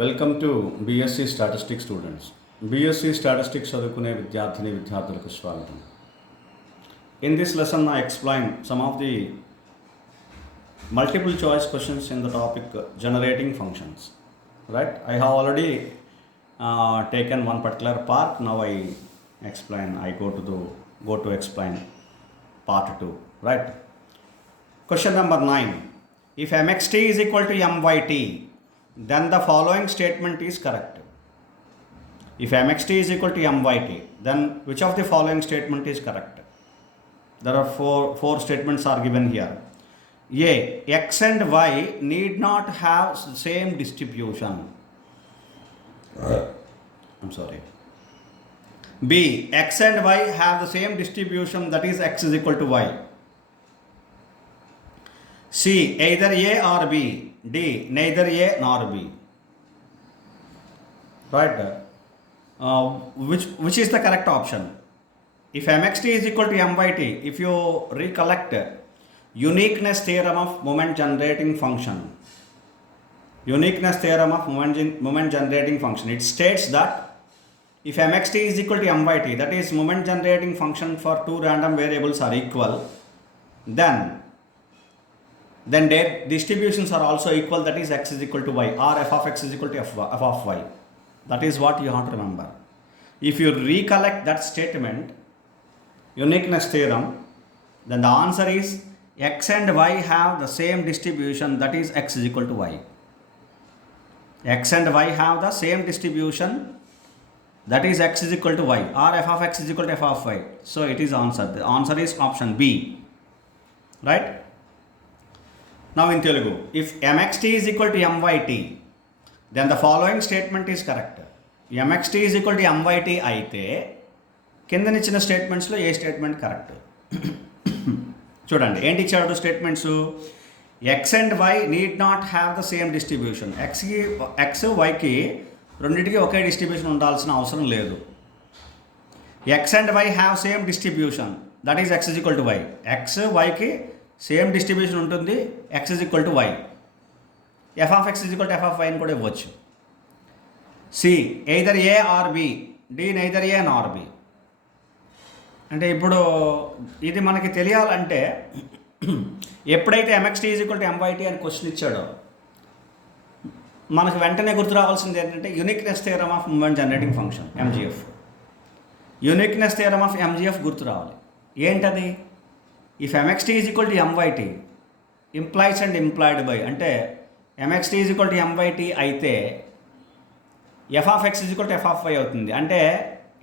Welcome to BSc statistics students. BSc statistics చదువుకునే విద్యార్థులకు స్వాగతం. In this lesson I explain some of the multiple choice questions in the topic generating functions. Right? I have already taken one particular part. Now I go to explain part 2. Right? Question number 9. If mxt is equal to myt, then the following statement is correct. If mxt is equal to myt, then which of the following statement is correct? There are four statements are given here. A, x and y need not have same distribution. I'm sorry. B, x and y have the same distribution, that is x is equal to y. C, either A or B. D, neither A nor B. Right? Which is the correct option? If mxt is equal to myt, if you recollect uniqueness theorem of moment generating function, it states that if mxt is equal to myt, that is moment generating function for two random variables are equal, then their distributions are also equal, that is x is equal to y, or f of x is equal to f of y. That is what you have to remember. If you recollect that statement, uniqueness theorem, then the answer is x and y have the same distribution, that is x is equal to y. X and y have the same distribution, that is x is equal to y, or f of x is equal to f of y. So it is answered. The answer is option B. Right? Now in Telugu, if mxt is equal to myt, then the following statement is correct. mxt is equal to myt అయితే కిందనిచ్చిన స్టేట్మెంట్స్లో ఏ statement correct? చూడండి ఏంటి ఇచ్చాడు statements. X and Y need not have the same distribution. X వైకి రెండింటికి ఒకే distribution ఉండాల్సిన అవసరం లేదు. X and Y have same distribution, that is X is equal to Y. X వైకి సేమ్ డిస్ట్రిబ్యూషన్ ఉంటుంది, X is equal to Y. F of X is equal to F of Y అని కూడా ఇవ్వచ్చు. C, either A or B. D, neither A nor B. అంటే ఇప్పుడు ఇది మనకి తెలియాలంటే ఎప్పుడైతే mxt is equal to myt అని క్వశ్చన్ ఇచ్చాడో మనకు వెంటనే గుర్తు రావాల్సింది ఏంటంటే uniqueness theorem of moment generating function, MGF. Uniqueness theorem of MGF గుర్తు రావాలి. ఏంటది? If mxt is equal to myt implies and implied by, అంటే mxt is equal to myt అయితే f of x is equal to f of y అవుతుంది. అంటే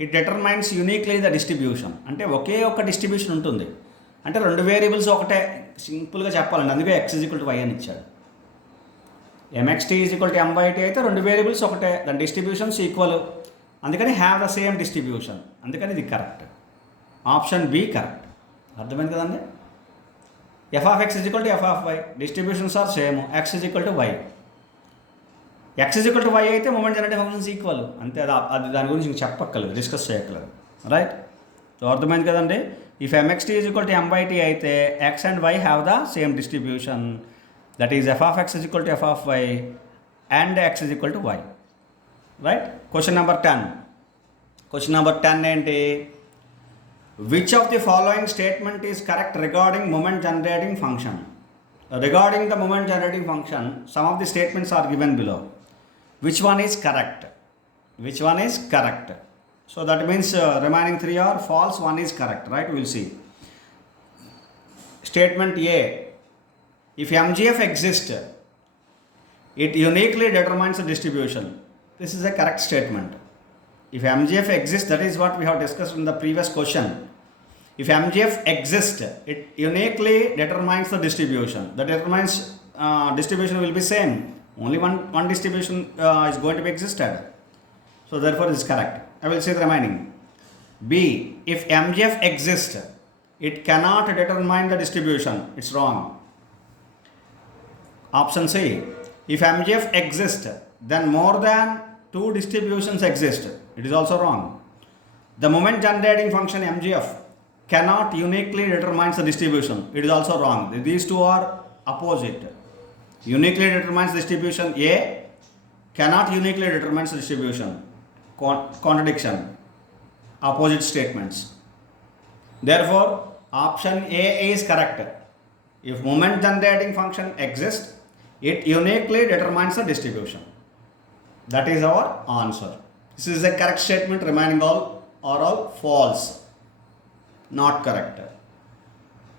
it determines uniquely the distribution. అంటే ఒకే ఒక్క డిస్ట్రిబ్యూషన్ ఉంటుంది, అంటే రెండు వేరియబుల్స్ ఒకటే. సింపుల్గా చెప్పాలండి, అందుకే x is equal to y అని ఇచ్చాడు. mxt is equal to myt అయితే రెండు వేరియబుల్స్ ఒకటే, దాని డిస్ట్రిబ్యూషన్స్ ఈక్వల్, అందుకని హ్యావ్ ద సేమ్ డిస్ట్రిబ్యూషన్. అందుకని ఇది కరెక్ట్. Option B correct. అర్థమైంది కదండి? F of X is equal to F of Y, distributions are same, X is equal to Y. X is equal to Y అయితే moment generating functions equal, అంతే. అది దాని గురించి ఇంక చెప్పక్కర్లేదు, డిస్కస్ చేయక్కర్లేదు. రైట్? సో అర్థమైంది కదండి? If mxt is equal to myt అయితే X and Y have the same distribution, that is F of X is equal to F of Y and X is equal to Y. Right? Question number 10. Question number 10 ఏంటి? Which of the following statement is correct regarding moment generating function? Regarding the moment generating function, some of the statements are given below. Which one is correct? Which one is correct? So that means remaining three are false, one is correct, right? We'll see. Statement A, if MGF exists, it uniquely determines the distribution. This is a correct statement. If MGF exists, that is what we have discussed in the previous question. If MGF exists, it uniquely determines the distribution. The determines distribution will be same. Only one distribution is going to be existed. So therefore it is correct. I will say the remaining. B, if MGF exists, it cannot determine the distribution. It's wrong. Option C, if MGF exists, then more than two distributions exist. It is also wrong. The moment generating function MGF cannot uniquely determine the distribution. It is also wrong. These two are opposite. uniquely determines distribution A, cannot uniquely determines distribution, contradiction, opposite statements. Therefore, option A is correct. If moment generating function exists, it uniquely determines the distribution. That is our answer. This is a correct statement, remaining all are all false, not correct.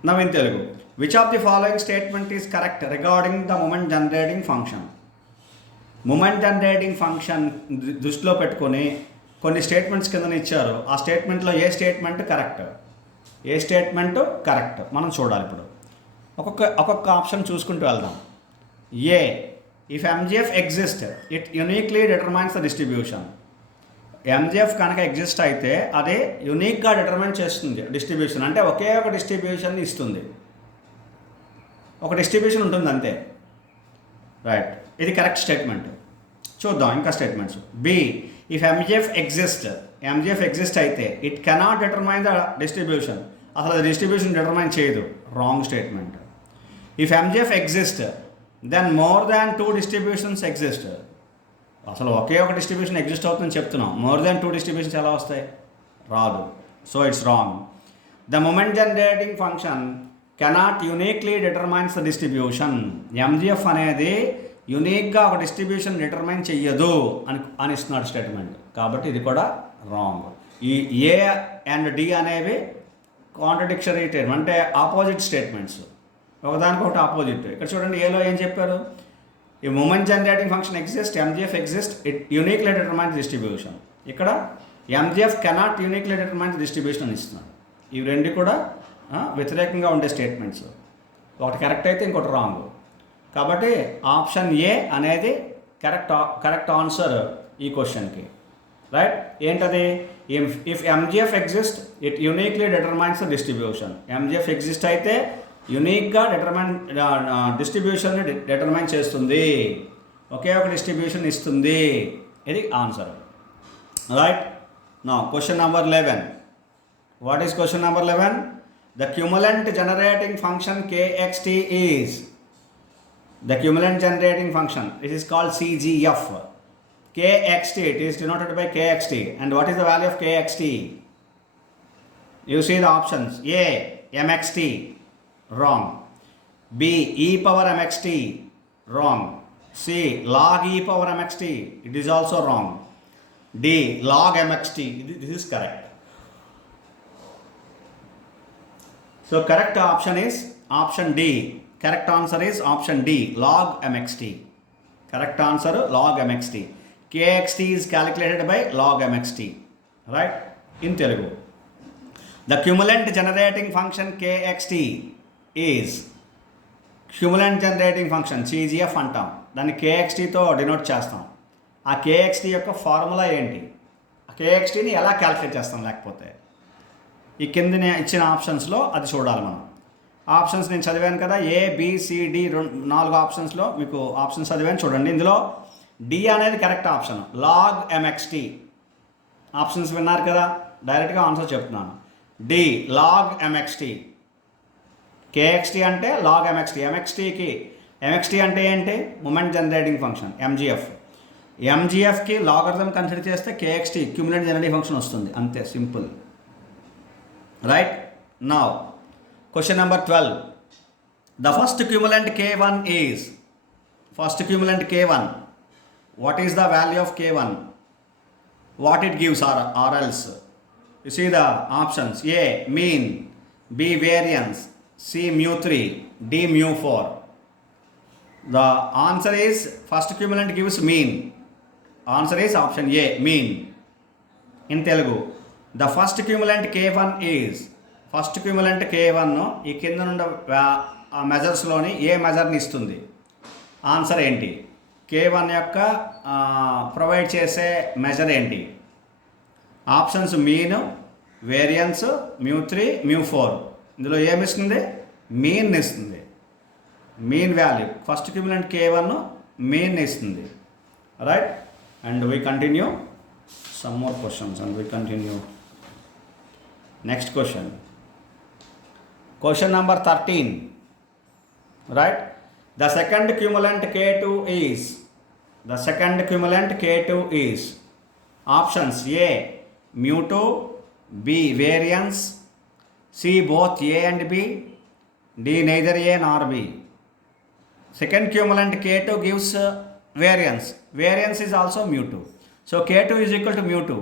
Now in Telugu, which of the following statement is correct regarding the moment generating function? Moment generating function దృష్టిలో పెట్టుకొని కొన్ని స్టేట్మెంట్స్ కింద ఇచ్చారు. ఆ స్టేట్మెంట్లో ఏ statement correct మనం చూడాలి. ఇప్పుడు ఒక్కొక్క ఆప్షన్ చూసుకుంటూ వెళ్దాం. A, if MGF exist it uniquely determines the distribution. MGF కనుక ఎగ్జిస్ట్ అయితే అదే యునిక్గా డిటర్మైన్ చేస్తుంది డిస్ట్రిబ్యూషన్. అంటే ఒకే ఒక డిస్ట్రిబ్యూషన్ ఇస్తుంది, ఒక డిస్ట్రిబ్యూషన్ ఉంటుంది అంతే. రైట్, ఇది కరెక్ట్ స్టేట్మెంట్. చూద్దాం ఇంకా statements. B, if MGF exist అయితే it cannot determine the distribution. అసలు అది డిస్ట్రిబ్యూషన్ డిటర్మైన్ చేయదు, wrong statement. If MGF exist then more than 2 distributions exist. అసలు ఒకే ఒక డిస్ట్రిబ్యూషన్ ఎగ్జిస్ట్ అవుతుందని చెప్తున్నాం, మోర్ దాన్ 2 డిస్ట్రిబ్యూషన్స్ ఎలా వస్తాయి? రాదు. So it's wrong. The moment generating function cannot uniquely determines the distribution. MGF అనేది యునిక్గా ఒక డిస్ట్రిబ్యూషన్ డిటర్మైన్ చెయ్యదు అని ఇస్తున్నాడు స్టేట్మెంట్. కాబట్టి ఇది కూడా రాంగ్. ఈ ఏ అండ్ డి అనేవి కాంట్రడిక్షరీ స్టేట్మెంట్, అంటే ఆపోజిట్ స్టేట్మెంట్స్, ఒకదానికొకటి ఆపోజిట్. ఇక్కడ చూడండి, ఏలో ఏం చెప్పారు? ఈ moment generating function exist, MGF exist, it uniquely determines distribution. ఇక్కడ MGF cannot uniquely determines distribution అని ఇస్తున్నాడు. ఇవి రెండు కూడా వ్యతిరేకంగా ఉండే స్టేట్మెంట్స్. ఒకటి కరెక్ట్ అయితే ఇంకోటి రాంగ్. కాబట్టి ఆప్షన్ ఏ అనేది కరెక్ట్ ఆన్సర్ ఈ క్వశ్చన్కి. రైట్, ఏంటది? If MGF exist it uniquely determines the distribution. MGF exist అయితే యునిక్గా డిస్ట్రిబ్యూషన్ని డిటర్మైన్ చేస్తుంది, ఒకే ఒక డిస్ట్రిబ్యూషన్ ఇస్తుంది. ఇది answer. Right, now question number 11. What is question number 11? The cumulant generating function kxt is, the cumulant generating function, it is called CGF. Kxt, it is denoted by kxt. And what is the value of kxt? You see the options. A, mxt, wrong. B, e power mxt, wrong. C, log e power mxt, it is also wrong. D, log mxt, this is correct. So correct option is option D. Correct answer is option D, log mxt. Correct answer, log mxt. Kxt is calculated by log mxt. Right? In Telugu, the cumulant generating function kxt is, cumulant generating function CGF అంటాం, దాన్ని kxtతో డినోట్ చేస్తాం. ఆ kxt యొక్క ఫార్ములా ఏంటి? ఆ kxtని ఎలా క్యాలిక్యులేట్ చేస్తాం? లేకపోతే ఈ కింద ఇచ్చిన ఆప్షన్స్లో అది చూడాలి మనం. ఆప్షన్స్ నేను చదివాను కదా, ABCD 4 ఆప్షన్స్లో మీకు ఆప్షన్స్ చదివాను చూడండి. ఇందులో డి అనేది correct option, log mxt. Options విన్నారు కదా, డైరెక్ట్గా ఆన్సర్ చెప్తున్నాను. D, log mxt. kxt అంటే లాగ్ mxt. mxt అంటే ఏంటి? మొమెంట్ జనరేటింగ్ ఫంక్షన్, ఎంజిఎఫ్కి లాగరిథం కన్సిడర్ చేస్తే kxt క్యూములేంట్ జనరేటింగ్ ఫంక్షన్ వస్తుంది, అంతే, simple. Right, now question number 12. The first cumulant K1 is, first cumulant K1, what is the value of K1? What it gives or else? You see the options. A, mean. B, variance. C, mu3. D, mu4. The answer is first cumulant gives mean. Answer is option A, mean. In Telugu, the first cumulant K1 is, first cumulant K1 ఈ కింద నుండి ఆ మెజర్స్లోని ఏ మెజర్ని ఇస్తుంది? ఆన్సర్ ఏంటి? K1 యొక్క ప్రొవైడ్ చేసే మెజర్ ఏంటి? Options mean, variance, mu3, mu4. ఇందులో ఏమి ఇస్తుంది? మీన్ ఇస్తుంది. Mean value first cumulant K1 mean ఇస్తుంది. Right, and we continue some more questions and we continue. Next question, question number 13. Right, the second cumulant K2 is, The second equivalent K2 is options A mu2, B variance, C both A and B, D neither A nor B. Second equivalent K2 gives variance. Variance is also mu2. So K2 is equal to mu2.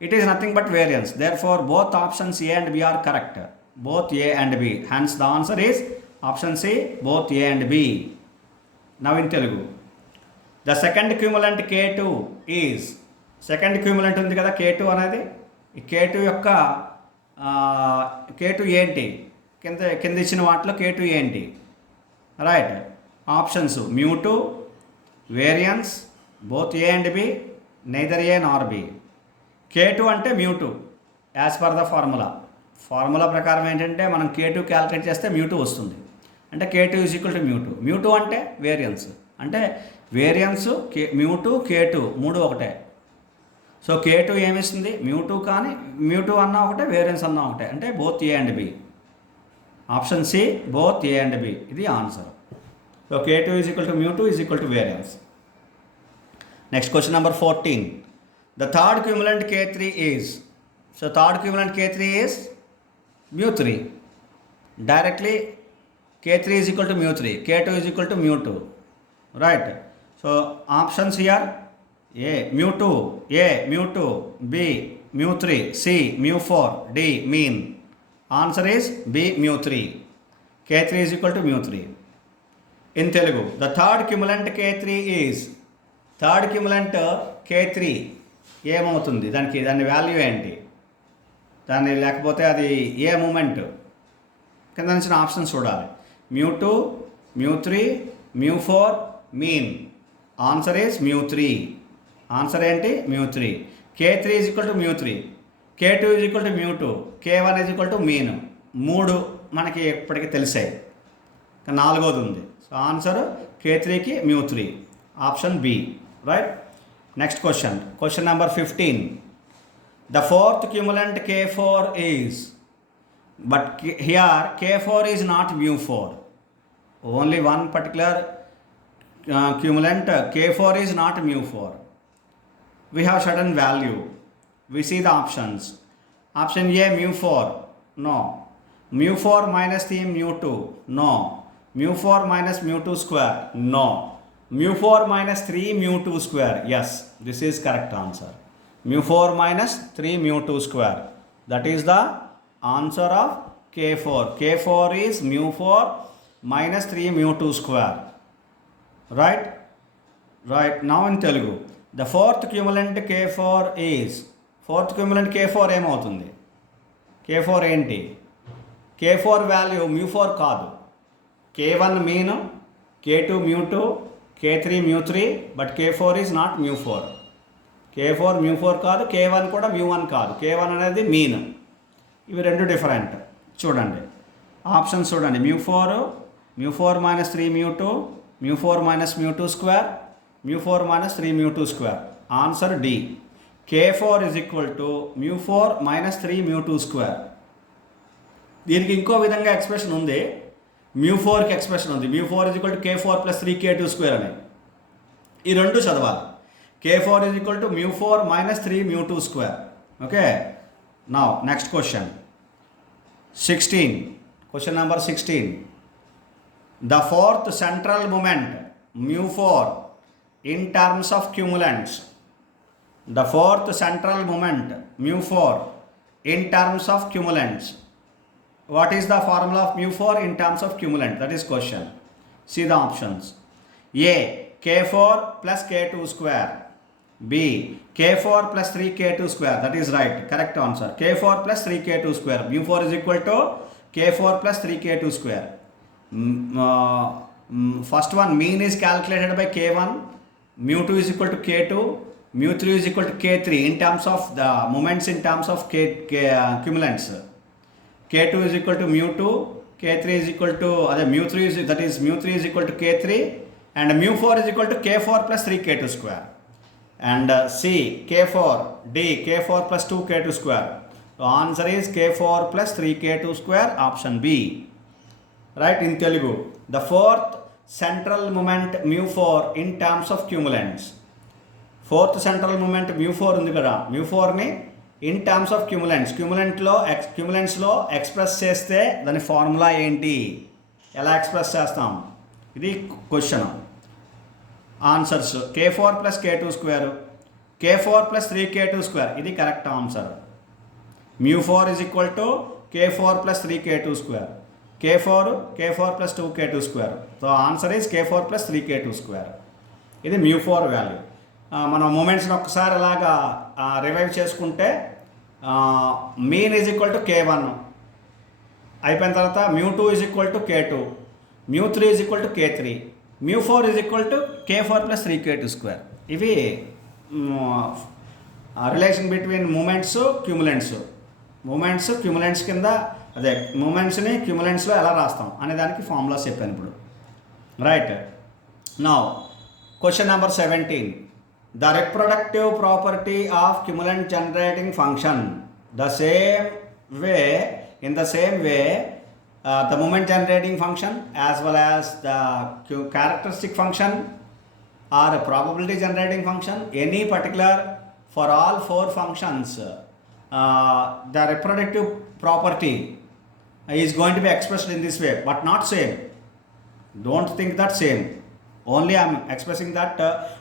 It is nothing but variance. Therefore, both options A and B are correct. Both A and B. Hence, the answer is option C, both A and B. Now in Telugu. The second equivalent K2 is, second equivalent ఉంది కదా K2 అనేది, ఈ K2 యొక్క K2 ఏంటి, కింద ఇచ్చిన వాటిలో K2 ఏంటి, right? Options mu2, variance, both A and B, neither A nor B. K2 అంటే mu2 as per the formula ప్రకారం ఏంటంటే మనం K2 క్యాలిక్యులేట్ చేస్తే mu2 వస్తుంది. అంటే K2 is equal to mu2 అంటే వేరియన్స్, అంటే వేరియన్స్ mu2 K2 మూడు ఒకటే. సో K2 ఏమిస్తుంది, mu2 కానీ mu2 అన్నా ఒకటే, వేరియన్స్ అన్నా ఒకటే, అంటే both A and B. Option C, both A and B, ఇది answer. So K2 is equal to mu2 is equal to variance. Next question number 14. The third equivalent K3 is, so third equivalent K3 is mu3. Directly K3 is equal to mu3, K2 is equal to mu2, right? So options here, A mu2, B mu3, C mu4, D mean. Answer is B mu3. K3 is equal to mu3. In Telugu, the third equivalent K3 is, third equivalent K3 ఏమవుతుంది, దాని వాల్యూ ఏంటి, దాన్ని లేకపోతే అది ఏ మూమెంట్, కింద నుంచి ఆప్షన్స్ చూడాలి. mu2, mu3, mu4, mean. Answer is mu3. Answer ఏంటి, mu3. K3 is equal to mu3, K2 is equal to mu2, K1 is equal to mean. మూడు మనకి ఎప్పటికీ తెలిసాయి, నాలుగోది ఉంది. సో ఆన్సర్ K3కి mu3, option B, right? Next question number 15. The fourth equivalent K4 is, but here K4 is not mu4. Only one particular equivalent K4 is not mu4. We have certain value. We see the options. Option A mu4, no. Mu4 minus 3 mu2, no. Mu4 minus mu2 square, no. mu4 minus 3 mu2 square, yes, this is correct answer. mu4 minus 3 mu2 square, that is the answer of K4. K4 is mu4 minus 3 mu2 square, right? Now in Telugu, the fourth equivalent K4 is, fourth equivalent K4 ఏమవుతుంది, K4 ఏంటి, K4 value mu4 కాదు, K1 mean, K2 mu2, K3 mu3, but K4 is not mu4. K4 mu4 కాదు, K1 కూడా mu1 కాదు, K1 అనేది మీన్. ఇవి రెండు డిఫరెంట్. చూడండి ఆప్షన్స్ చూడండి, mu4 minus 3 mu2, mu4 minus mu2 square, mu4 minus 3 mu2 square. Answer D. K4 is equal to mu4 minus 3 mu2 square. దీనికి ఇంకో విధంగా ఎక్స్ప్రెషన్ ఉంది, mu4కి ఎక్స్ప్రెషన్ ఉంది, mu4 is equal to K4 plus 3K2 square అని. ఈ రెండు చదవాలి. K4 is equal to mu4 minus 3 mu2 square. Okay, now next question 16. Question number 16. The fourth central moment mu4 in terms of cumulants. The fourth central moment mu4 in terms of cumulants. What is the formula of mu4 in terms of cumulant? That is question. See the options. A, K4 plus K2 square. B, K4 plus 3K2 square. That is right. Correct answer. K4 plus 3K2 square. mu4 is equal to K4 plus 3K2 square. First one, mean is calculated by K1. mu2 is equal to K2. mu3 is equal to K3 in terms of the moments in terms of cumulants. K2 is equal to mu2, K3 is equal to mu3 is, that is mu3 is equal to K3, and mu4 is equal to K4 plus 3K2 square. And C, K4, D, K4 plus 2K2 square. So answer is K4 plus 3K2 square, option B. Right, in Telugu, the fourth central moment mu4 in terms of cumulants. Fourth central moment mu4 ఉంది కదా, mu4ని in terms of క్యూములెంట్స్లో ఎక్స్ప్రెస్ చేస్తే దాని ఫార్ములా ఏంటి, ఎలా ఎక్స్ప్రెస్ చేస్తాం, ఇది question. Answers k4 + k2 square, k4 + 3k2 ఇది correct answer. mu4 is equal to k4 + 3k2 square, k4 + 2k2 square. So answer is k4 + 3k2 square. ఇది mu4 వాల్యూ. మనం మూమెంట్స్ని ఒక్కసారి అలాగా రివైవ్ చేసుకుంటే mean is equal to k1 అయిపోయిన తర్వాత mu2 is equal to k2, mu3 is equal to k3, mu4 is equal to k4 + 3k2 square. ఇవి relation between moments క్యూములెంట్స్ కింద అదే మూమెంట్స్ని క్యూములెంట్స్లో ఎలా రాస్తాం అనే దానికి ఫార్ములాస్ చెప్పాను ఇప్పుడు. Right now question number 17. The reproductive property of cumulant generating function, in the same way the moment generating function as well as the characteristic function or probability generating function, any particular for all four functions, the reproductive property is going to be expressed in this way, but not same. Don't think that same. Only I am expressing that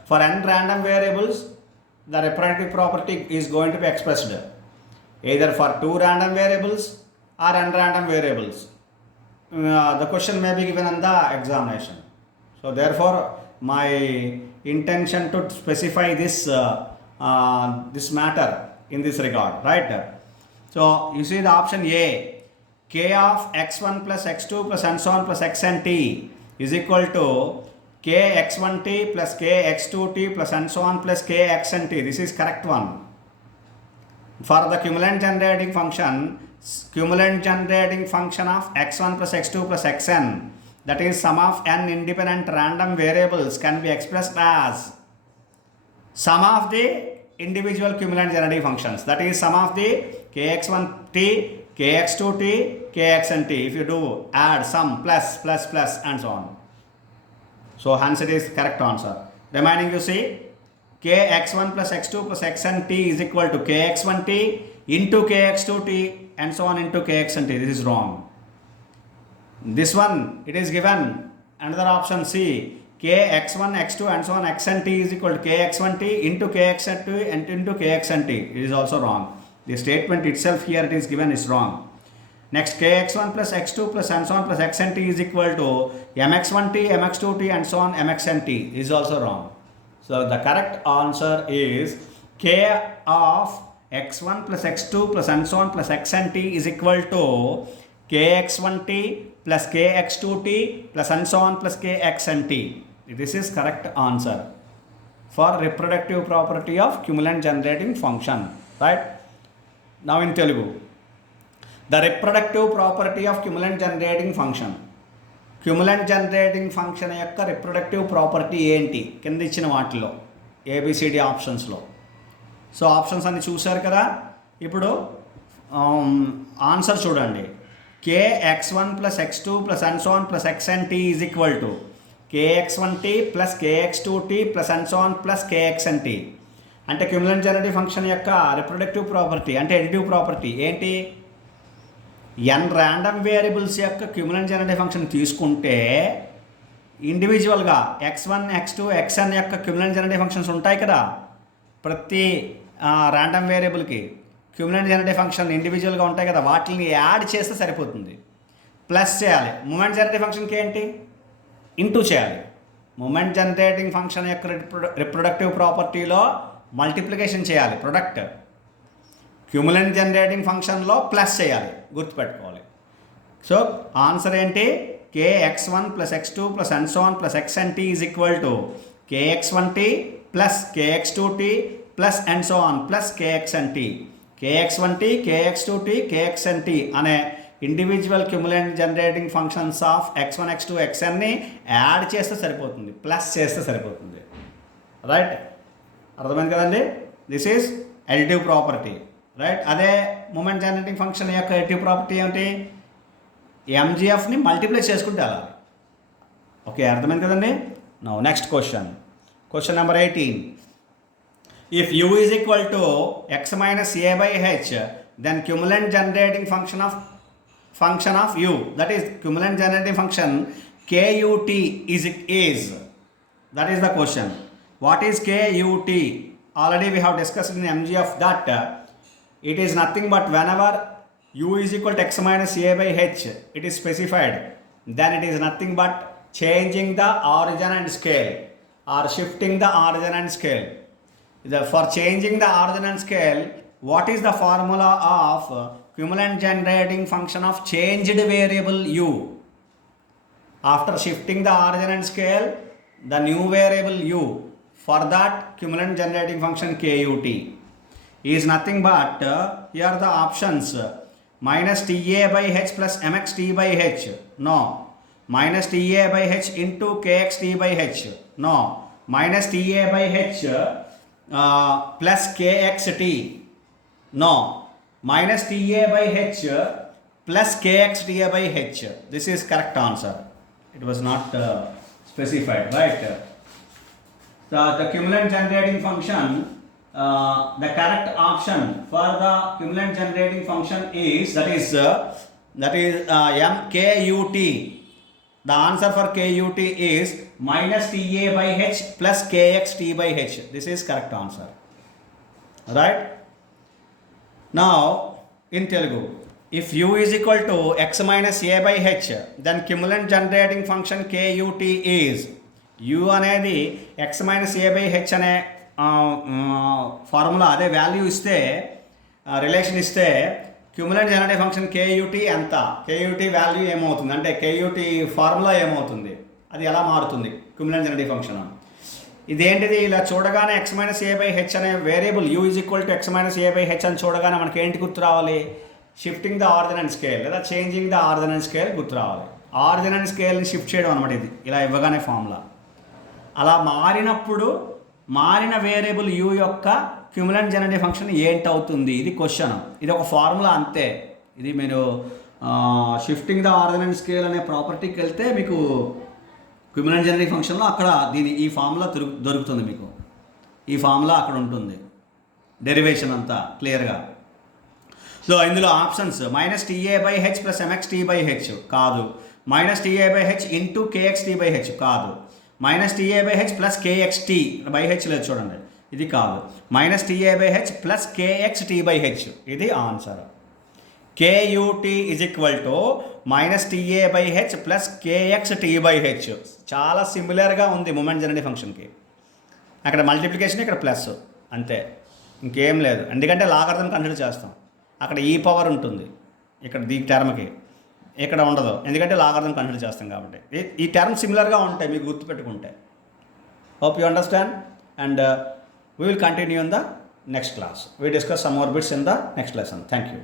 for n random variables the reproductive property is going to be expressed either for 2 random variables or n random variables. The question may be given in the examination. So therefore my intention to specify this matter in this regard, right? So you see the option A, k of x1 plus x2 plus and so on plus xnt is equal to kx1t plus kx2t plus and so on plus kxnt. This is correct one. For the cumulant generating function of x1 plus x2 plus xn, that is sum of n independent random variables, can be expressed as sum of the individual cumulant generating functions, that is sum of the kx1t, kx2t, kxnt. If you do add sum plus and so on. So hence it is correct answer. Remaining you see kx1 plus x2 plus xnt is equal to kx1t into kx2t and so on into kxnt. This is wrong. This one it is given another option C, kx1 x2 and so on xnt is equal to kx1t into kx2 and into kxnt. It is also wrong. The statement itself here it is given is wrong. Next, kx1 plus x2 plus and so on plus xnt is equal to mx1t, mx2t and so on mxnt is also wrong. So the correct answer is k of x1 plus x2 plus and so on plus xnt is equal to kx1t plus kx2t plus and so on plus kxnt. This is correct answer for reproductive property of cumulant generating function, right? Now in Telugu, the reproductive property of cumulant generating function. Cumulant generating function యొక్క reproductive property ఏంటి కింద ఇచ్చిన వాటిలో ఏబిసిడి ఆప్షన్స్లో. So options అన్ని చూశారు కదా. ఇప్పుడు ఆన్సర్ చూడండి. kx1 plus x2 plus and so on plus xnt is equal to kx1t plus kx2t plus and so on plus kxnt. అంటే క్యూములెంట్ జనరేటివ్ ఫంక్షన్ యొక్క రిప్రొడక్టివ్ ప్రాపర్టీ అంటే ఎడిటివ్ ప్రాపర్టీ ఏంటి, n ర్యాండమ్ వేరియబుల్స్ యొక్క క్యూములెంట్ జనరేటివ్ ఫంక్షన్ తీసుకుంటే ఇండివిజువల్గా x1 x2 xn యొక్క క్యూములెంట్ జనరేటివ్ ఫంక్షన్స్ ఉంటాయి కదా. ప్రతి ర్యాండమ్ వేరియబుల్కి క్యూములెంట్ జనరేటివ్ ఫంక్షన్ ఇండివిజువల్గా ఉంటాయి కదా, వాటిని యాడ్ చేస్తే సరిపోతుంది. ప్లస్ చేయాలి. మూమెంట్ జనరేటివ్ ఫంక్షన్కి ఏంటి, ఇంటూ చేయాలి. మూమెంట్ జనరేటింగ్ ఫంక్షన్ యొక్క రిప్రొడక్టివ్ ప్రాపర్టీలో మల్టిప్లికేషన్ చేయాలి ప్రొడక్ట్, క్యూములెంట్ జనరేటింగ్ ఫంక్షన్లో ప్లస్ చేయాలి, గుర్తుపెట్టుకోవాలి. సో ఆన్సర్ ఏంటి, kx1 plus x2 plus and so on plus xnt is equal to kx1t plus kx2t plus and so on plus kxnt. kx1t, kx2t, kxnt అనే individual cumulant generating functions of x1, x2, xnని add చేస్తే సరిపోతుంది, plus చేస్తే సరిపోతుంది. Right, అర్థమైంది కదండి. This is additive property. Right, అదే moment generating function యొక్క ఎడిటివ్ ప్రాపర్టీ ఏమిటి, ఎంజిఎఫ్ని మల్టిప్లై చేసుకుంటే వెళ్ళాలి. ఓకే, అర్థమైంది కదండి. Now next question number 18. If u is equal to x minus a by h, then cumulant generating function of u, that is cumulant generating function KUT is that is the question. What is KUT? Already we have discussed in MGF that it is nothing but whenever u is equal to x minus a by h, it is specified, then it is nothing but changing the origin and scale or shifting the origin and scale. For changing the origin and scale, what is the formula of cumulant generating function of changed variable u? After shifting the origin and scale, the new variable u, for that cumulant generating function KUT is nothing but here are the options: minus TA by h plus mxt by h, no. Minus TA by h into kxt by h, no. Minus TA by h plus kxt, no. Minus TA by h plus kxt by h. This is correct answer. It was not specified, right? The cumulant generating function, the correct option for the cumulant generating function is MKUT. The answer for KUT is minus TA by h plus kxt by h. This is correct answer, right? Now in Telugu, if u is equal to x minus a by h, then cumulant generating function KUT is u అనేది x minus a by h అనే ఫార్ములా, అదే వాల్యూ ఇస్తే, రిలేషన్ ఇస్తే క్యూములెంట్ generative function KUT ఎంత, KUT value ఏమవుతుంది అంటే KUT formula ఏమవుతుంది, అది ఎలా మారుతుంది క్యూములెంట్ జనరేటివ్ ఫంక్షన్. ఇదేంటిది, ఇలా చూడగానే x minus a by H అనే variable u is equal to x minus a by H అని చూడగానే మనకి ఏంటి గుర్తు రావాలి? Shifting the origin and scale లేదా changing the origin and scale గుర్తు రావాలి. ఆరిజిన్ అండ్ స్కేల్ని షిఫ్ట్ చేయడం అనమాట ఇది, ఇలా ఇవ్వగానే ఫార్ములా. అలా మారినప్పుడు మారిన వేరియబుల్ u యొక్క క్యూములెంట్ జనరేటివ్ ఫంక్షన్ ఏంటవుతుంది, ఇది క్వశ్చన్. ఇది ఒక ఫార్ములా అంతే. ఇది మీరు shifting the origin and scale అనే ప్రాపర్టీకి వెళ్తే మీకు క్యూములెంట్ జనరేటివ్ ఫంక్షన్లో అక్కడ ఈ ఫార్ములా దొరుకుతుంది మీకు. ఈ ఫార్ములా అక్కడ ఉంటుంది, డెరివేషన్ అంతా క్లియర్గా. సో ఇందులో options minus TA by H plus MXT by H కాదు, minus TA by H into KXT by H కాదు, minus TA by H plus KXT by H లేదు చూడండి, ఇది కాదు, minus TA by H plus KXT by H, ఇది answer. KUT is equal to minus TA by H plus KXT by H. చాలా సిమిలర్గా ఉంది moment generative ఫంక్షన్కి. అక్కడ మల్టిప్లికేషన్, ఇక్కడ ప్లస్, అంతే, ఇంకేం లేదు. ఎందుకంటే లాగరిథం కన్సిడర్ చేస్తాం, అక్కడ ఈ పవర్ ఉంటుంది, ఇక్కడ ఈ టర్మ్కి, ఇక్కడ ఉండదు, ఎందుకంటే లాగరిథం కన్సిడర్ చేస్తాం కాబట్టి. ఈ టర్మ్ సిమిలర్గా ఉంటాయి మీకు గుర్తుపెట్టుకుంటే. Hope you understand, and we will continue in the next class. We discuss some more bits in the next lesson. Thank you.